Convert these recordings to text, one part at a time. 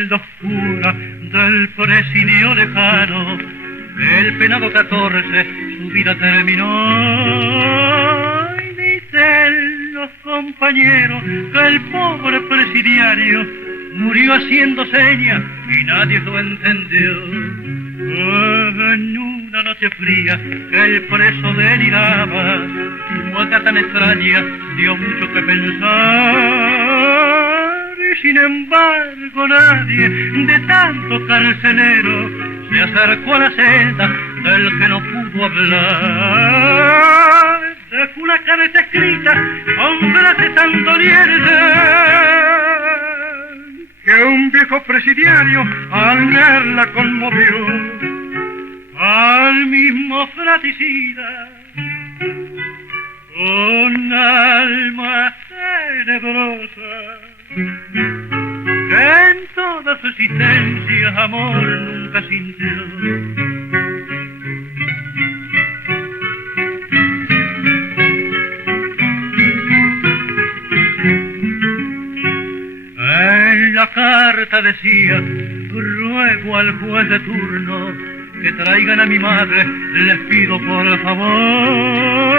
celda oscura del presidio lejano, el penado 14 su vida terminó. Y dicen los compañeros que el pobre presidiario murió haciendo señas y nadie lo entendió. En una noche fría que el preso deliraba, su mueca tan extraña dio mucho que pensar. Y sin embargo nadie de tanto carcelero se acercó a la celda del que no pudo hablar. Dejó una carta escrita con frases tan dolientes que un viejo presidiario al leerla conmovió. Al mismo fratricida con alma tenebrosa que en toda su existencia amor nunca sintió. En la carta decía: ruego al juez de turno que traigan a mi madre, les pido por favor.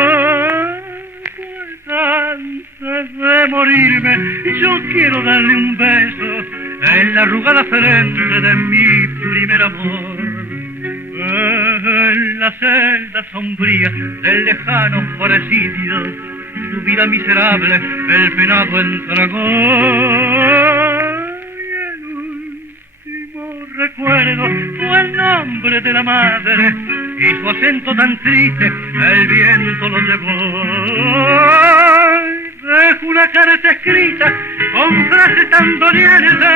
Pues antes de morirme yo quiero darle un beso en la arrugada frente de mi primer amor. En la celda sombría del lejano presidio, su vida miserable el penado entregó. Recuerdo fue el nombre de la madre y su acento tan triste el viento lo llevó. Dejó una carta escrita con frases tan dolientes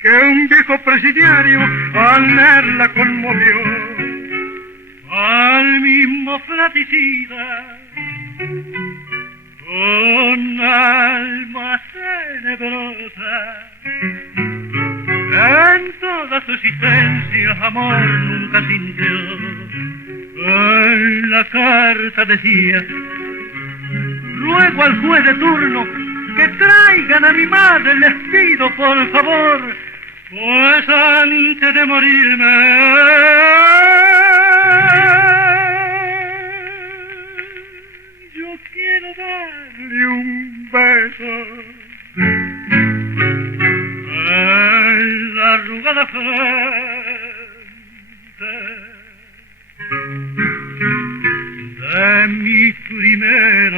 que un viejo presidiario al leerla conmovió. Al mismo fratricida con alma tenebrosa, en toda su existencia amor nunca sintió. En la carta decía: ruego al juez de turno que traigan a mi madre, les pido por favor, pues antes de morirme quiero darle un beso en la arrugada frente de mi primer